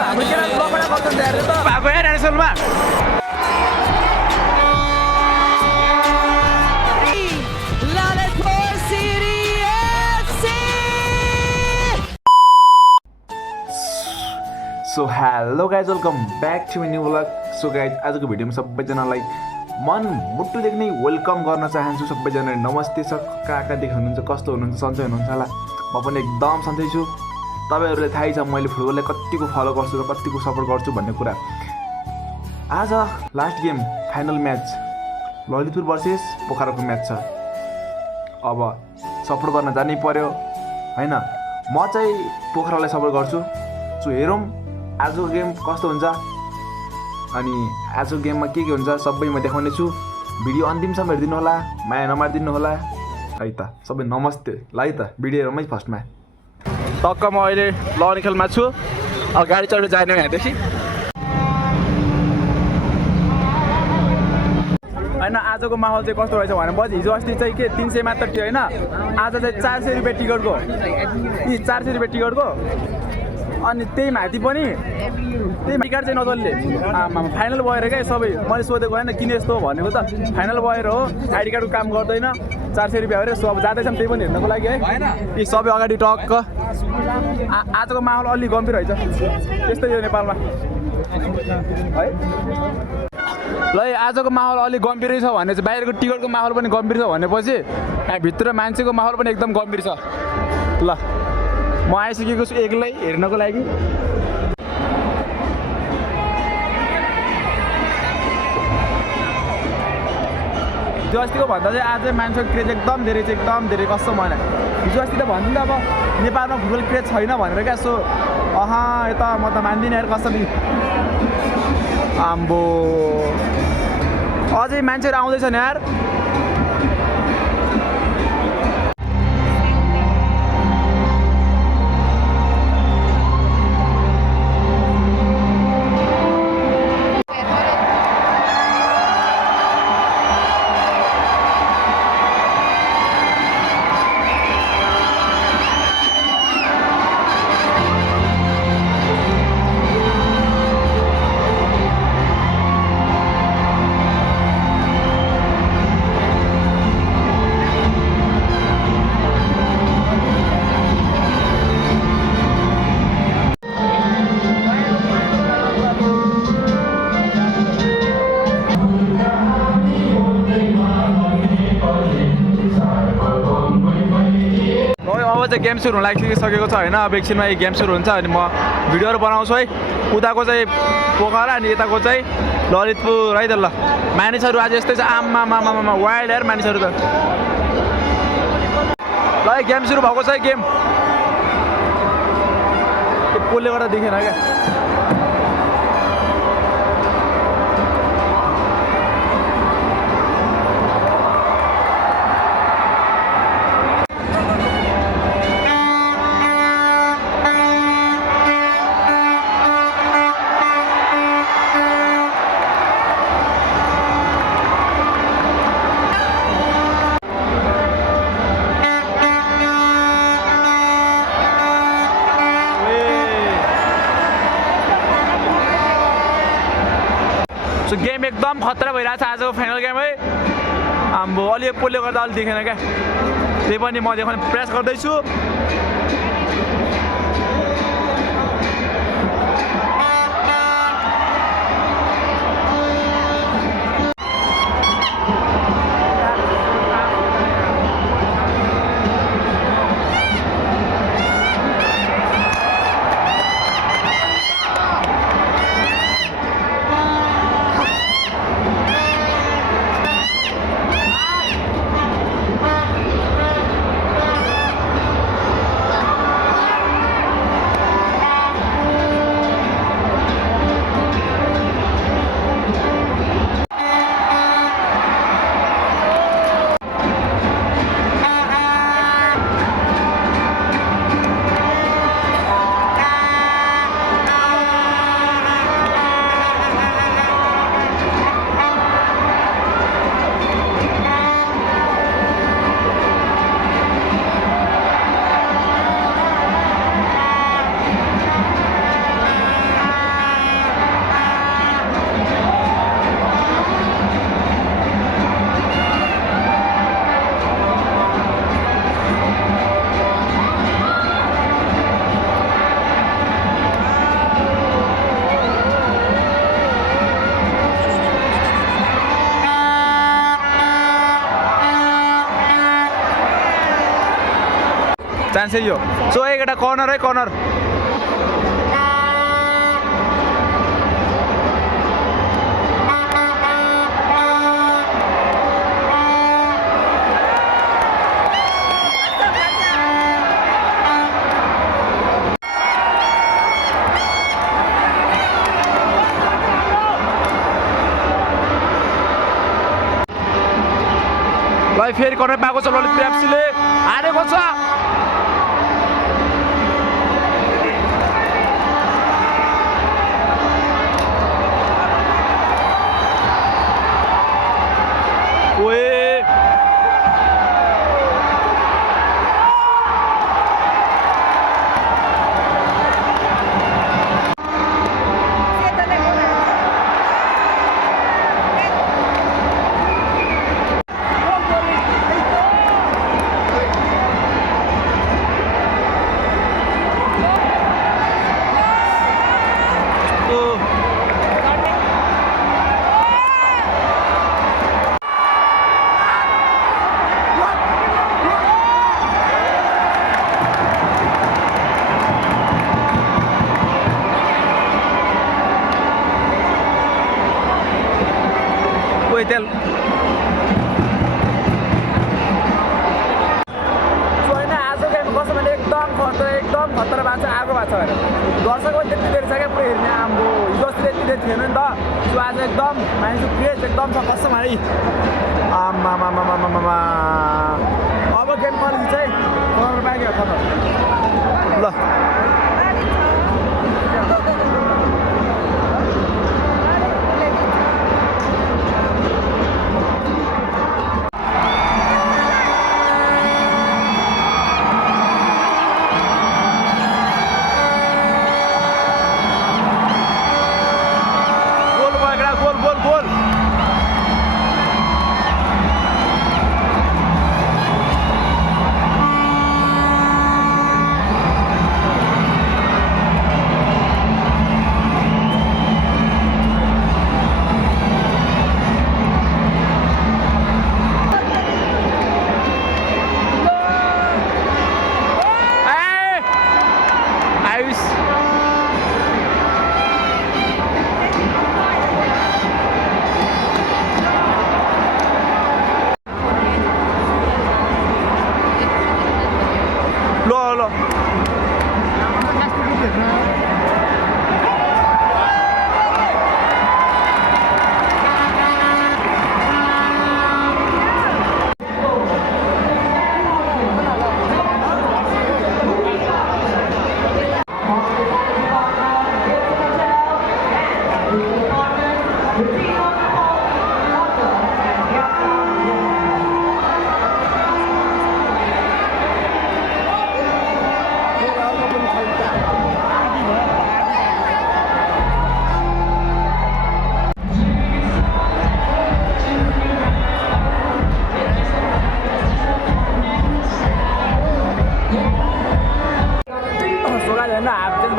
हाम्रो केटा लफडा गर्छन् यार त भएको यार एडिसनमा so hello guys welcome back to new vlog. So guys आजको भिडियोमा सबैजनालाई मन मुटुदेखि नै वेलकम गर्न चाहन्छु। सबैजनाले नमस्ते छ, कहाँदेखि हुनुहुन्छ, कस्तो हुनुहुन्छ, सन्चै हुनुहुन्छ होला। म पनि एकदम सन्चै छु। तपाईँहरूलाई थाहै छ मैले फुटबललाई कतिको फलो गर्छु र कतिको सपोर्ट गर्छु भन्ने कुरा। आज last game final match Lalitpur versus पोखराको म्याच छ। अब सपोर्ट गर्न जानै पर्यो होइन। म चाहिँ पोखरालाई सपोर्ट गर्छु। सो हेरौँ आजको गेम कस्तो हुन्छ अनि आजको गेममा के हुन्छ सबै म देखाउने छु। भिडियो अन्तिमसम्म हेरिदिनु होला, माया नमारिदिनु होला है त। सबै नमस्ते ल है त। भिडियो हेरौँ है फर्स्टमा। टक्क म अहिले लनी खेलमा छु। अब गाडी चढेर जाने यहाँदेखि होइन। आजको माहौल चाहिँ कस्तो रहेछ भनेपछि हिजो अस्ति चाहिँ के 300 मात्र थियो होइन, आज चाहिँ 400 रुपियाँ टिकटको। 400 रुपियाँ टिकटको अनि त्यही माथि पनि त्यही टिकट चाहिँ नचल्ने। फाइनल भएर क्या सबै मैले सोधेको होइन किन यस्तो भनेको त फाइनल भएर हो, आइडी कार्डको काम गर्दैन। 400 रुपियाँ भएर सब जाँदैछन् त्यही पनि हेर्नको लागि है। यी सबै अगाडि टक्क। आजको माहौल अलि गम्भीर रहेछ, त्यस्तै यो नेपालमा है। ल आजको माहौल अलिक गम्भीरै छ भने चाहिँ बाहिरको टिकटको माहौल पनि गम्भीर छ भनेपछि भित्र मान्छेको माहौल पनि एकदम गम्भीर छ। ल म आइसकेको छु एक्लै हेर्नको लागि। हिजो अस्तिको भन्दा चाहिँ आज मान्छेको क्रेज एकदम धेरै छ, एकदम धेरै। कस्तो भएन हिजो अस्ति त भन्नु त अब नेपालमा फुटबल क्रेज छैन भनेर क्या। सो यता म त मान्दिनँ यार कसरी। आम्बो अझै मान्छेहरू आउँदैछन् यार। चाहिँ गेम सुरु हुन लागिसकेको छ होइन। अब एकछिनमा यो गेम सुरु हुन्छ अनि म भिडियोहरू बनाउँछु है। उताको चाहिँ पोखरा अनि यताको चाहिँ ललितपुर है त। ल मानिसहरू आज यस्तै छ, आमामामामा वाइल्ड यार मानिसहरू त। ल गेम सुरु भएको छ है। गेम त्यो पोलले गर्दा देखेन क्या। सो गेम एकदम खतरा भइरहेको छ आजको फाइनल गेम है। हाम्रो अलि पोलले गर्दा अलि देखेन क्या, त्यही पनि म देखाउने प्रयास गर्दैछु। चान्सै यो सो एउटा कर्नर है कर्नर ल फेरि कर्नर पाएको छ ललितपुर एफसीले हारेको छ तेल होइन आज गेम कस्तो भने एकदम खतरा भएको छ आगो भएको छ होइन दर्शकहरू त्यति धेरै छ क्या पुरै हेर्ने आम्बो हिजो अस्ति त्यति धेरै थिएन नि त सो आज एकदम मान्छे फ्रेस एकदम छ कस्तो है आमामामामामामा अब गेम कलेज चाहिँ कर्नर पाइयो कर्नर ल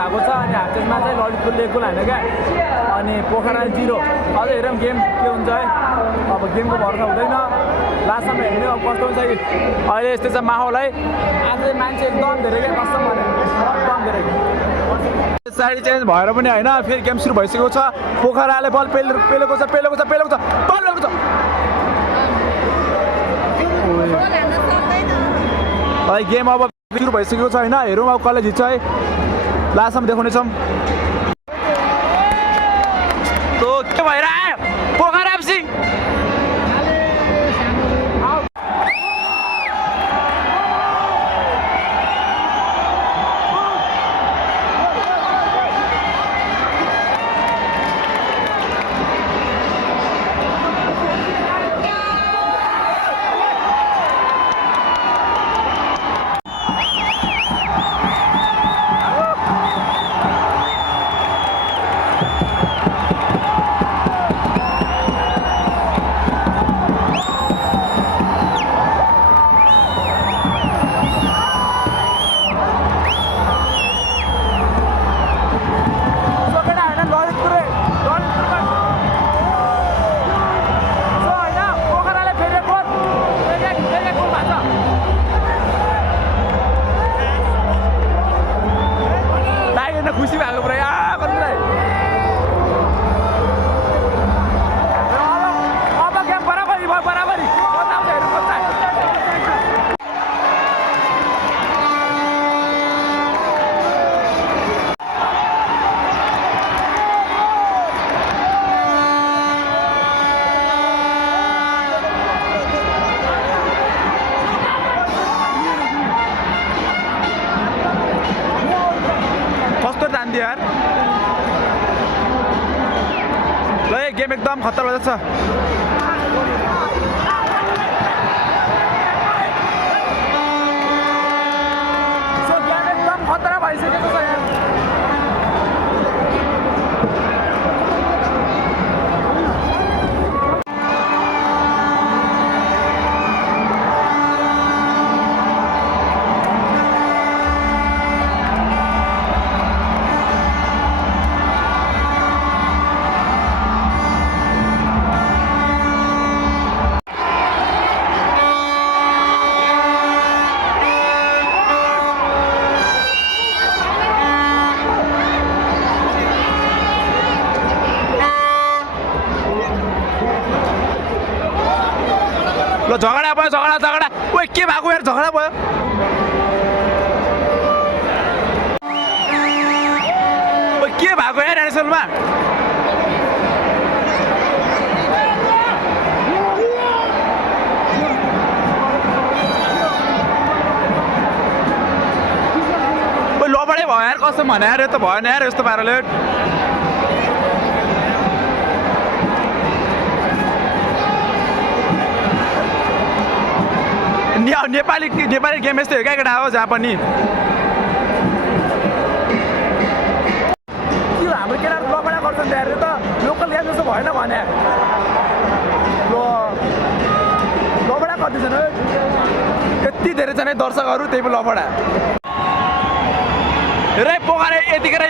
भएको छ अनि हाफ टेस्टमा चाहिँ ललितपुरले गोल हान्यो क्या अनि पोखरा 0 अझै हेरौँ गेम के हुन्छ है अब गेमको भरोसा हुँदैन लास्टसम्म हेर्ने अब कस्तो हुन्छ कि अहिले यस्तो छ माहौल है आज मान्छे एकदम धेरै क्या कस्तो भने एकदम धेरै साइड चेन्ज भएर पनि होइन फेरि गेम सुरु भइसकेको छ पोखराले बल पेलेको छ बल है गेम अब सुरु भइसकेको छ होइन हेरौँ अब कसले जित्छ है लास्टसम्म देखाउनेछौँ तो के भएर आयो पोखरा एफसी ल यो गेम एकदम खतरा भइरहेछ सो गेम एकदम खतरा भइसकेको छ यार ल झगडा भयो झगडा ओइ के भएको यार झगडा भयो ओइ के भएको यार एडिसनमा ओइ लबडै भयो यार कसम भने यार यो त भएन यार यस्तो पाराले नेपाली गेम यस्तै हो क्या केटा हो जहाँ पनि हाम्रो केटाहरू लबडा गर्छन् त्यहाँ त लोकल गेम जस्तो भएन भने लबडा गर्दैछन् यति धेरै छन् है दर्शकहरू त्यही पनि लबडा हेर पोखरा यतिखेर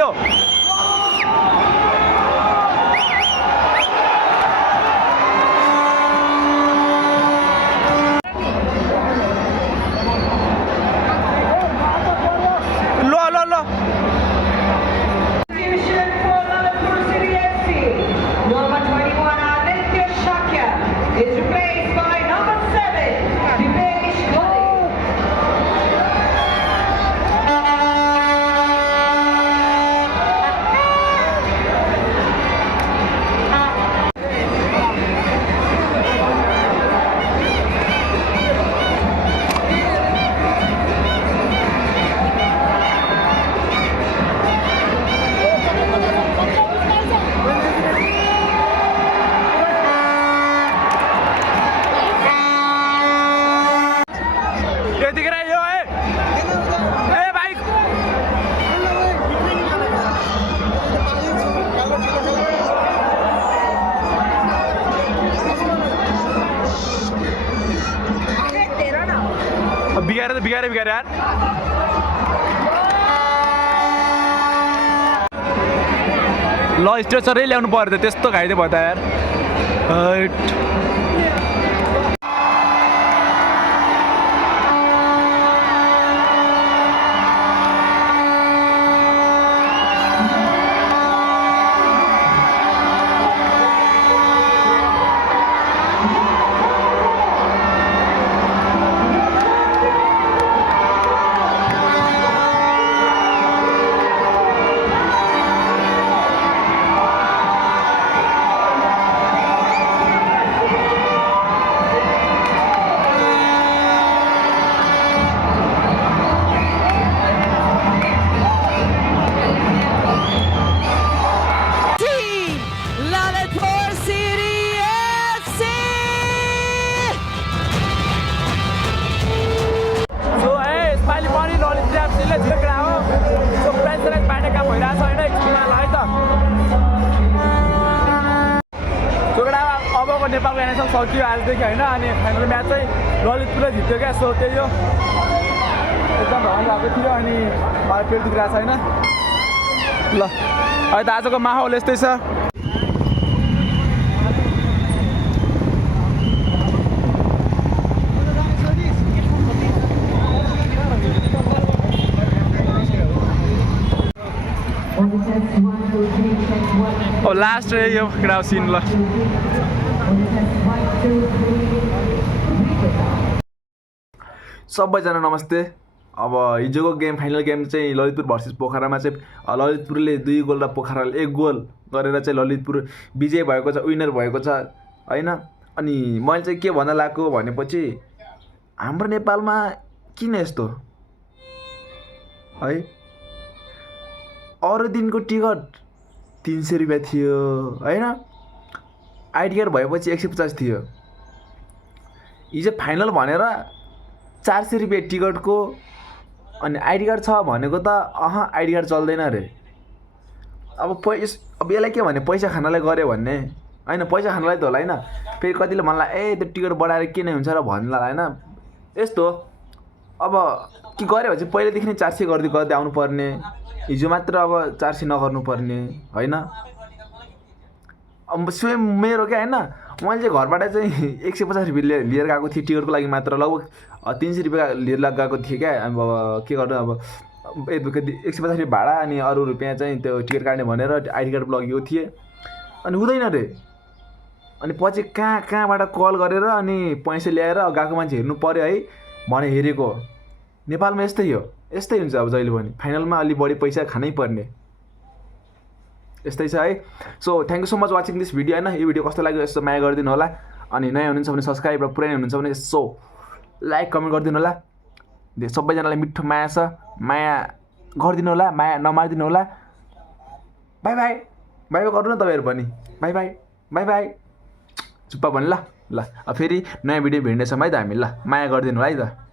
यो बिगारे यार ल स्ट्रेचरै ल्याउनु पर्यो त त्यस्तो खाइदियो भयो त यार नेपालको एनएसएल सकियो आजदेखि होइन अनि फाइनल म्याच चाहिँ ललितपुरले जित्यो क्या सो त्यही हो एकदम भ्रमण भएको थियो अनि मलाई पेट दुखिरहेको छ होइन ल अहिले त आजको माहौल यस्तै छ अब लास्ट यो क्राउ सिन ल सबैजना नमस्ते अब हिजोको गेम फाइनल गेम चाहिँ ललितपुर भर्सेस पोखरामा चाहिँ ललितपुरले 2 गोल र पोखराले 1 गोल गरेर चाहिँ ललितपुर विजय भएको छ विनर भएको छ हैन अनि मैले चाहिँ के भन्न लागेको भनेपछि हाम्रो नेपालमा किन यस्तो है अरु दिनको टिकट 300 रुपियाँ थियो होइन। आइडी कार्ड भएपछि 150 थियो। हिजो फाइनल भनेर 400 रुपियाँ टिकटको, अनि आइडी कार्ड छ भनेको त आइडी कार्ड चल्दैन अरे। अब यसलाई के भने पैसा खानलाई गऱ्यो भन्ने होइन, पैसा खानलाई त होला होइन। फेरि कतिले मलाई त्यो टिकट बढाएर के नै हुन्छ र भन्ला होइन। यस्तो अब के गऱ्यो भने चाहिँ पहिलेदेखि नै 400 गर्दै आउनुपर्ने, हिजो मात्र अब 400 नगर्नुपर्ने होइन। अब स्वयं मेरो क्या होइन, मैले चाहिँ घरबाट चाहिँ 150 रुपियाँ लिएर गएको थिएँ टिकटको लागि मात्र, लगभग 300 रुपियाँ लिएर गएको थिएँ क्या। अब के गर्नु, अब 150 रुपियाँ भाडा अनि अरू रुपियाँ चाहिँ त्यो टिकट काट्ने भनेर आइडी कार्ड लगेको थिएँ, अनि हुँदैन रे। अनि पछि कहाँबाट कल गरेर अनि पैसा ल्याएर गएको मान्छे हेर्नु पऱ्यो है भने हेरेको। नेपालमा यस्तै हो, यस्तै हुन्छ अब जहिले पनि फाइनलमा अलि बढी पैसा खानै पर्ने, यस्तै छ है। So thank you so much watching this video होइन। यो भिडियो कस्तो लाग्यो यस्तो माया गरिदिनु होला, अनि नयाँ हुनुहुन्छ भने सब्सक्राइब र पुरानो हुनुहुन्छ भने यसो लाइक कमेन्ट गरिदिनु होला। सबैजनालाई मिठो माया छ, माया गरिदिनु होला, माया नमारिदिनु होला। बाई बाई बाई बाई गर्नु न तपाईँहरू पनि, बाई बाई बाई बाई चुप्पा भन्नु ल। अब फेरि नयाँ भिडियो भेट्नेछौँ है त हामी, ल माया गरिदिनु होला है त।